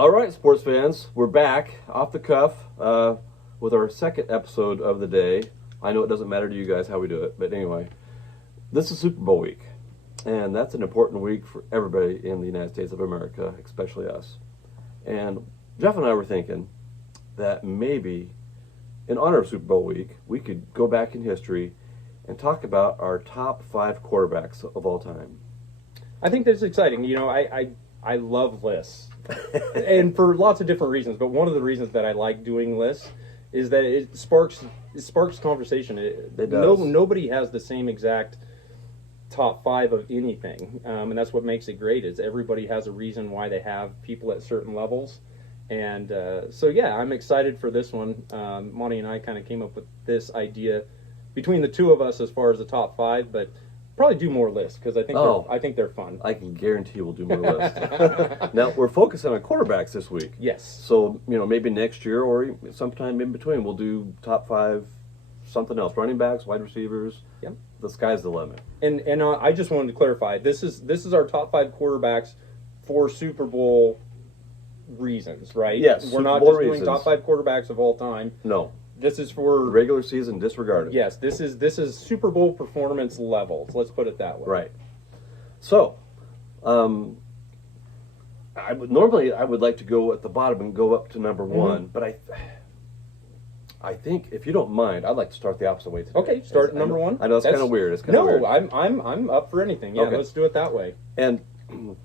All right, sports fans, we're back off the cuff with our second episode of the day. I know it doesn't matter to you guys how we do it, but anyway, this is Super Bowl week, and that's an important week for everybody in the United States of America, especially us. And Jeff and I were thinking that maybe in honor of Super Bowl week, we could go back in history and talk about our top 5 quarterbacks of all time. I think that's exciting. You know, I love lists, and for lots of different reasons. But one of the reasons that I like doing lists is that it sparks conversation. It does. Nobody has the same exact top 5 of anything, and that's what makes it great. Is everybody has a reason why they have people at certain levels, and so yeah, I'm excited for this one. Monty and I kind of came up with this idea between the two of us as far as the top 5, but probably do more lists because I think they're fun. I can guarantee we'll do more lists. Now we're focusing on quarterbacks this week. Yes. So maybe next year or sometime in between we'll do top 5 something else: running backs, wide receivers. Yep. The sky's the limit. And I just wanted to clarify: this is our top 5 quarterbacks for Super Bowl reasons, right? Yes. We're not just doing top 5 quarterbacks of all time. No. This is for regular season disregarded. Yes, this is Super Bowl performance levels. Let's put it that way. Right. So, I would like to go at the bottom and go up to number 1, but I think if you don't mind, I'd like to start the opposite way today. Okay, start at number 1. I know it's kind of weird. It's kind of weird. I'm up for anything. Yeah, okay. Let's do it that way. And I don't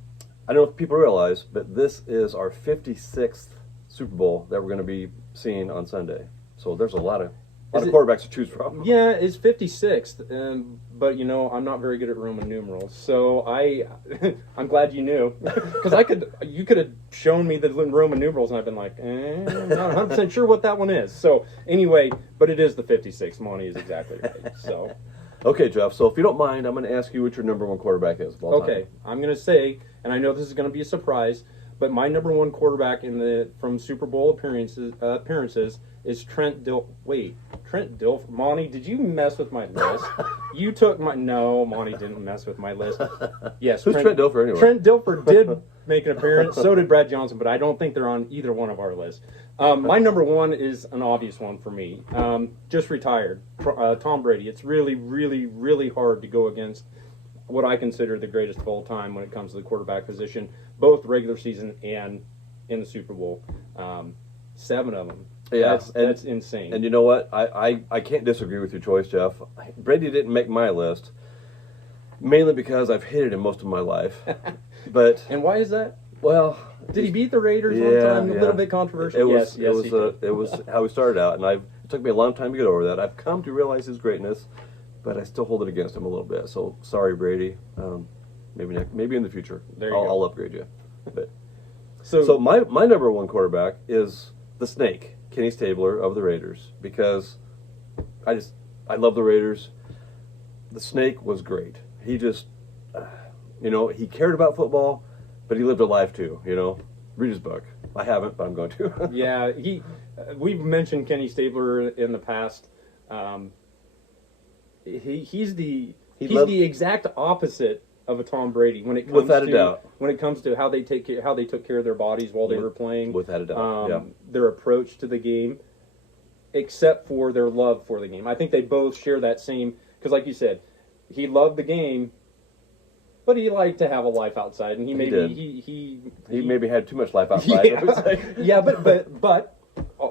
know if people realize, but this is our 56th Super Bowl that we're going to be seeing on Sunday. So there's a lot of quarterbacks to choose from. Yeah, it's 56th, but I'm not very good at Roman numerals, so I'm glad you knew, because you could have shown me the Roman numerals, and I've been like, I'm not 100% sure what that one is. So anyway, but it is the 56th. Monty is exactly right. So. Okay, Jeff. So if you don't mind, I'm going to ask you what your number 1 quarterback is. Okay, I'm going to say, and I know this is going to be a surprise, but my number 1 quarterback from Super Bowl appearances is Trent Dilfer. Monty, did you mess with my list? You took my... No, Monty didn't mess with my list. Yes. Who's Trent Dilfer anyway? Trent Dilfer did make an appearance. So did Brad Johnson, but I don't think they're on either one of our lists. My number 1 is an obvious one for me. Just retired. Tom Brady. It's really, really, really hard to go against what I consider the greatest of all time when it comes to the quarterback position, both regular season and in the Super Bowl. 7 of them. Yeah, that's insane. And you know what? I can't disagree with your choice, Jeff. Brady didn't make my list, mainly because I've hated him most of my life. And why is that? Well, did he beat the Raiders one time? A little bit controversial. It was how he started out, and it took me a long time to get over that. I've come to realize his greatness, but I still hold it against him a little bit. So sorry, Brady. Maybe in the future I'll upgrade you. But so my number 1 quarterback is the Snake, Kenny Stabler of the Raiders, because I love the Raiders. The Snake was great. He just he cared about football, but he lived a life too. Read his book. I haven't, but I'm going to. Yeah, we've mentioned Kenny Stabler in the past. He's the exact opposite of a Tom Brady when it comes without a doubt. When it comes to how they took care of their bodies while they were playing, without a doubt, their approach to the game, except for their love for the game. I think they both share that same, because like you said, he loved the game, but he liked to have a life outside, and he maybe had too much life outside. Yeah, but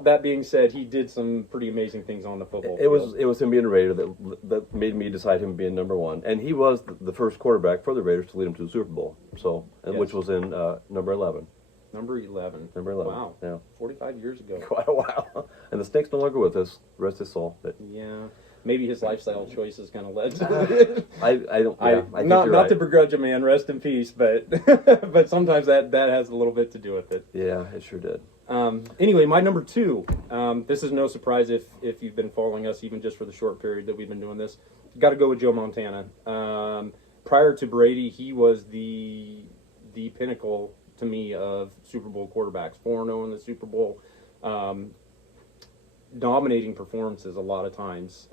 that being said, he did some pretty amazing things on the football field. It was him being a Raider that made me decide him being number 1, and he was the first quarterback for the Raiders to lead them to the Super Bowl. So, which was in number 11. Number 11. Number 11. Wow. Yeah. 45 years ago. Quite a while. And the Snake's no longer with us. Rest his soul. But yeah. Maybe his lifestyle choices kind of led to it. I think not you're right. to begrudge a man, rest in peace, but but sometimes that has a little bit to do with it. Yeah, it sure did. Anyway, my number 2. This is no surprise if you've been following us even just for the short period that we've been doing this. Got to go with Joe Montana. Prior to Brady, he was the pinnacle to me of Super Bowl quarterbacks. 4-0 in the Super Bowl. dominating performances a lot of times.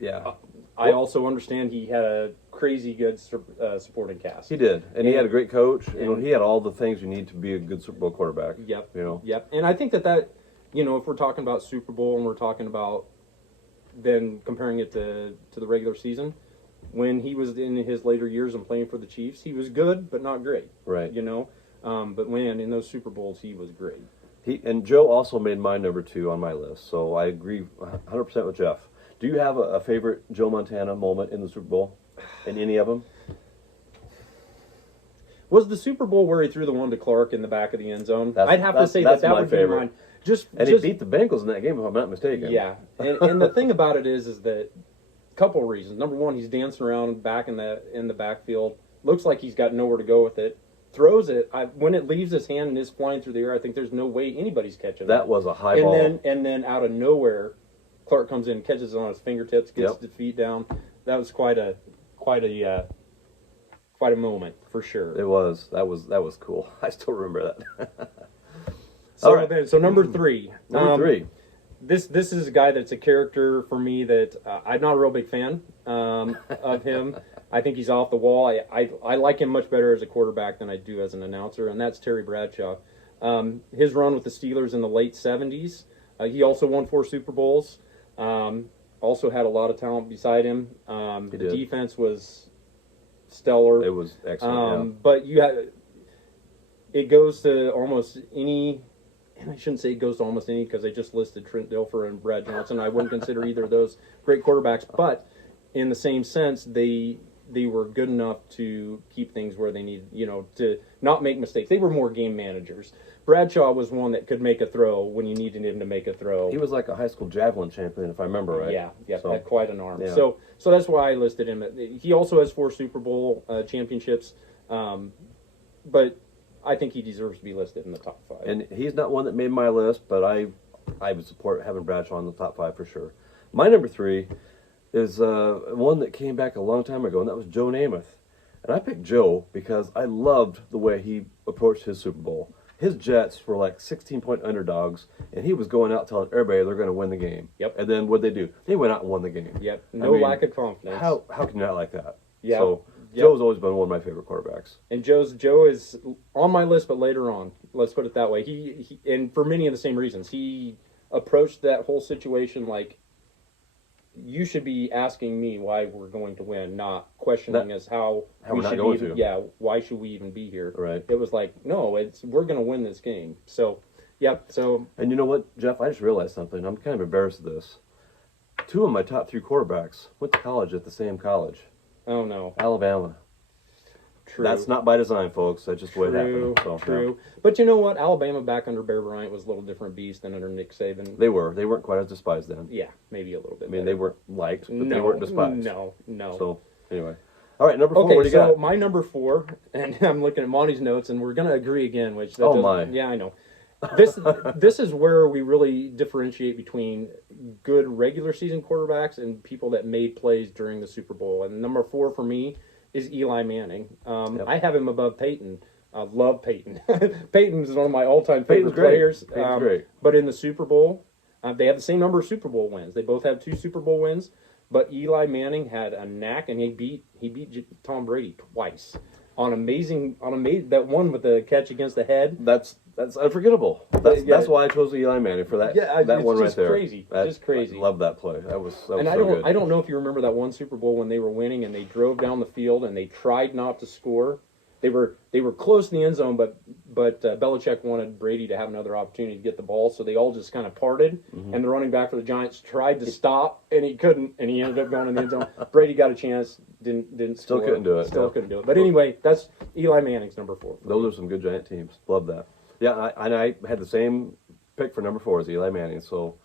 Yeah. I also understand he had a crazy good supporting cast. He did, and he had a great coach. He had all the things you need to be a good Super Bowl quarterback. Yep. You know. Yep. And I think that if we're talking about Super Bowl and we're talking about then comparing it to the regular season, when he was in his later years and playing for the Chiefs, he was good but not great. Right. But man, in those Super Bowls, he was great. And Joe also made my number 2 on my list, so I agree 100% with Jeff. Do you have a favorite Joe Montana moment in the Super Bowl? In any of them? Was the Super Bowl where he threw the one to Clark in the back of the end zone? I'd have to say that's that my would favorite. be mine. He beat the Bengals in that game, if I'm not mistaken. Yeah, and the thing about it is that a couple of reasons. Number one, he's dancing around back in the backfield. Looks like he's got nowhere to go with it. Throws it. When it leaves his hand and is flying through the air, I think there's no way anybody's catching that. That was a high ball. And then out of nowhere, Clark comes in, catches it on his fingertips, gets the feet down. That was quite a moment for sure. It was. That was cool. I still remember that. So, all right. So number 3. Number 3. This is a guy that's a character for me that I'm not a real big fan of him. I think he's off the wall. I like him much better as a quarterback than I do as an announcer, and that's Terry Bradshaw. His run with the Steelers in the late 70s. He also won 4 Super Bowls. Also had a lot of talent beside him. The defense was stellar. It was excellent. But it goes to almost any. And I shouldn't say it goes to almost any because I just listed Trent Dilfer and Brad Johnson. I wouldn't consider either of those great quarterbacks, but in the same sense, they were good enough to keep things where they needed, to not make mistakes. They were more game managers. Bradshaw was one that could make a throw when you needed him to make a throw. He was like a high school javelin champion, if I remember right. Yeah, had quite an arm. Yeah. So that's why I listed him. He also has 4 Super Bowl championships, but I think he deserves to be listed in the top 5. And he's not one that made my list, but I would support having Bradshaw in the top 5 for sure. My number 3 is one that came back a long time ago, and that was Joe Namath. And I picked Joe because I loved the way he approached his Super Bowl. His Jets were like 16-point underdogs, and he was going out telling everybody they're going to win the game. Yep. And then what'd they do? They went out and won the game. Yep. No lack of confidence. How can you not like that? Yeah. So Joe's always been one of my favorite quarterbacks. And Joe is on my list, but later on. Let's put it that way. He and for many of the same reasons. He approached that whole situation like, you should be asking me why we're going to win, not questioning us how we should be. Yeah, why should we even be here? Right. It was like, no, we're going to win this game. So, yep. So. And you know what, Jeff? I just realized something. I'm kind of embarrassed of this. 2 of my top 3 quarterbacks went to college at the same college. Oh no. Alabama. True. That's not by design, folks. That's just what happened. So, true. Yeah. But you know what? Alabama back under Bear Bryant was a little different beast than under Nick Saban. They weren't quite as despised then. Yeah, maybe a little bit. I mean, they weren't liked, but they weren't despised. No. So anyway, all right, number 4. Okay, what do you got? My number 4, and I'm looking at Monty's notes, and we're going to agree again. Which my. Yeah, I know. This is where we really differentiate between good regular season quarterbacks and people that made plays during the Super Bowl. And number 4 for me is Eli Manning. I have him above Peyton. I love Peyton. Peyton's one of my all-time favorite players. Peyton's great. But in the Super Bowl, they have the same number of Super Bowl wins. They both have 2 Super Bowl wins. But Eli Manning had a knack, and he beat Tom Brady twice on that one with the catch against the head. That's unforgettable. That's why I chose Eli Manning for that. Yeah, that one right there. Crazy. Just crazy. I love that play. That was so good. I don't know if you remember that one Super Bowl when they were winning and they drove down the field and they tried not to score. They were close in the end zone, but Belichick wanted Brady to have another opportunity to get the ball, so they all just kind of parted. Mm-hmm. And the running back for the Giants tried to stop, and he couldn't, and he ended up going in the end zone. Brady got a chance, didn't Still score. couldn't do it. Still couldn't do it. But anyway, that's Eli Manning's number 4. Those are some good Giant teams. Love that. Yeah, I had the same pick for number 4 as Eli Manning. So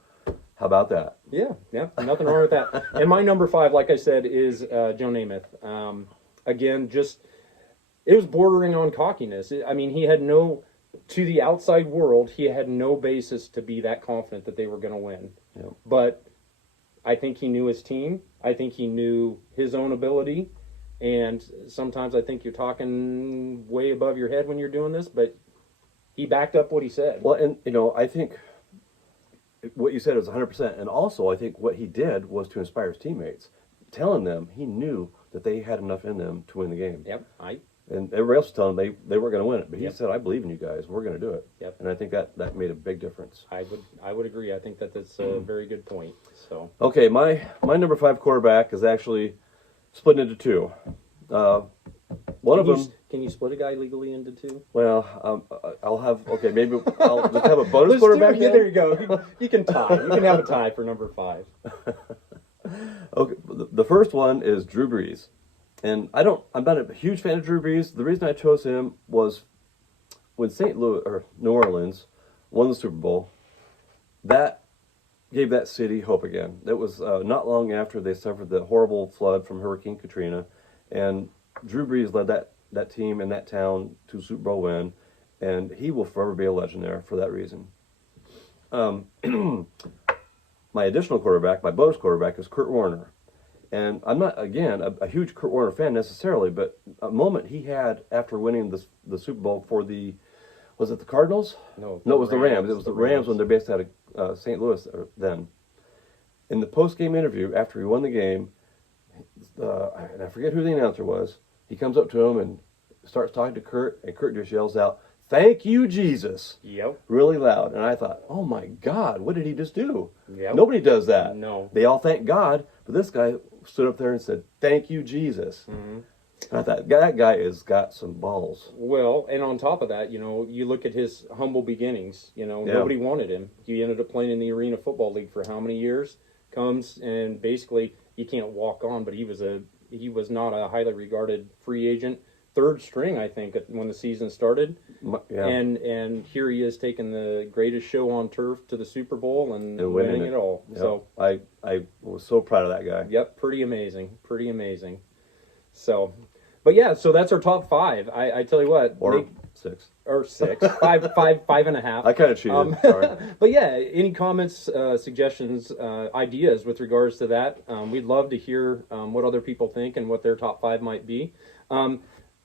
how about that? Yeah, nothing wrong with that. And my number 5, like I said, is Joe Namath. Again, it was bordering on cockiness. I mean, to the outside world, he had no basis to be that confident that they were going to win. Yeah. But I think he knew his team. I think he knew his own ability. And sometimes I think you're talking way above your head when you're doing this, but he backed up what he said. Well, and I think what you said is 100%. And also, I think what he did was to inspire his teammates, telling them he knew that they had enough in them to win the game. Yep. And everybody else was telling them they weren't going to win it, but he Yep. said, "I believe in you guys. We're going to do it." Yep. And I think that made a big difference. I would agree. I think that's a very good point. So Okay, my number 5 quarterback is actually split into two. One of them. Can you split a guy legally into two? Well, I'll have. Okay, maybe I'll just have a bonus Let's quarterback. yeah, then? there you go. You can tie. You can have a tie for number 5. Okay, the first one is Drew Brees, and I'm not a huge fan of Drew Brees. The reason I chose him was when St. Louis or New Orleans won the Super Bowl. That gave that city hope again. It was not long after they suffered the horrible flood from Hurricane Katrina, and Drew Brees led that team and that town to a Super Bowl win, and he will forever be a legend there for that reason. My additional quarterback, my bonus quarterback, is Kurt Warner. And I'm not, again, a huge Kurt Warner fan necessarily, but a moment he had after winning the Super Bowl for was it the Cardinals? No, it was the Rams. It was the Rams when they're based out of St. Louis then. In the post-game interview, after he won the game, and I forget who the announcer was, he comes up to him and starts talking to Kurt, and Kurt just yells out, "Thank you, Jesus." Yep. Really loud. And I thought, oh my God, what did he just do? Yep. Nobody does that. No. They all thank God, but this guy stood up there and said, "Thank you, Jesus." Mm-hmm. And I thought, that guy has got some balls. Well, and on top of that, you look at his humble beginnings. Nobody wanted him. He ended up playing in the Arena Football League for how many years? Comes and basically he can't walk on, but he was not a highly regarded free agent. Third string, I think, when the season started. Yeah. And here he is taking the greatest show on turf to the Super Bowl and winning it all. Yep. So I was so proud of that guy. Yep, pretty amazing. So, but yeah, so that's our top 5. I tell you what, Or 6. or 6, 5.5. I kind of cheated. Sorry. But yeah, any comments, suggestions, ideas with regards to that? We'd love to hear what other people think and what their top 5 might be.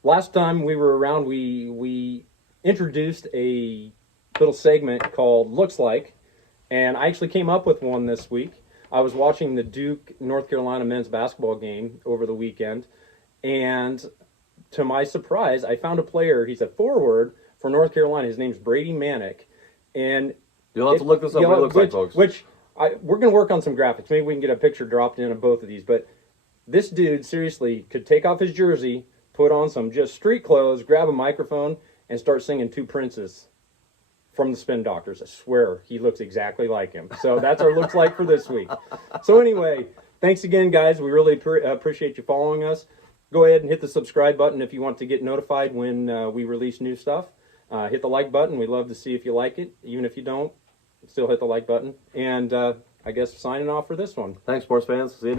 Last time we were around, we introduced a little segment called Looks Like, and I actually came up with one this week. I was watching the Duke, North Carolina men's basketball game over the weekend, and to my surprise, I found a player. He's a forward for North Carolina. His name's Brady Manick, and You'll have to look this up. What it looks like, folks. We're going to work on some graphics. Maybe we can get a picture dropped in of both of these. But this dude seriously could take off his jersey, put on some just street clothes, grab a microphone, and start singing Two Princes from the Spin Doctors. I swear he looks exactly like him. So that's our Looks Like for this week. So anyway, thanks again, guys. We really appreciate you following us. Go ahead and hit the subscribe button if you want to get notified when we release new stuff. Hit the like button. We'd love to see if you like it. Even if you don't, still hit the like button. And I guess signing off for this one. Thanks, sports fans. See you.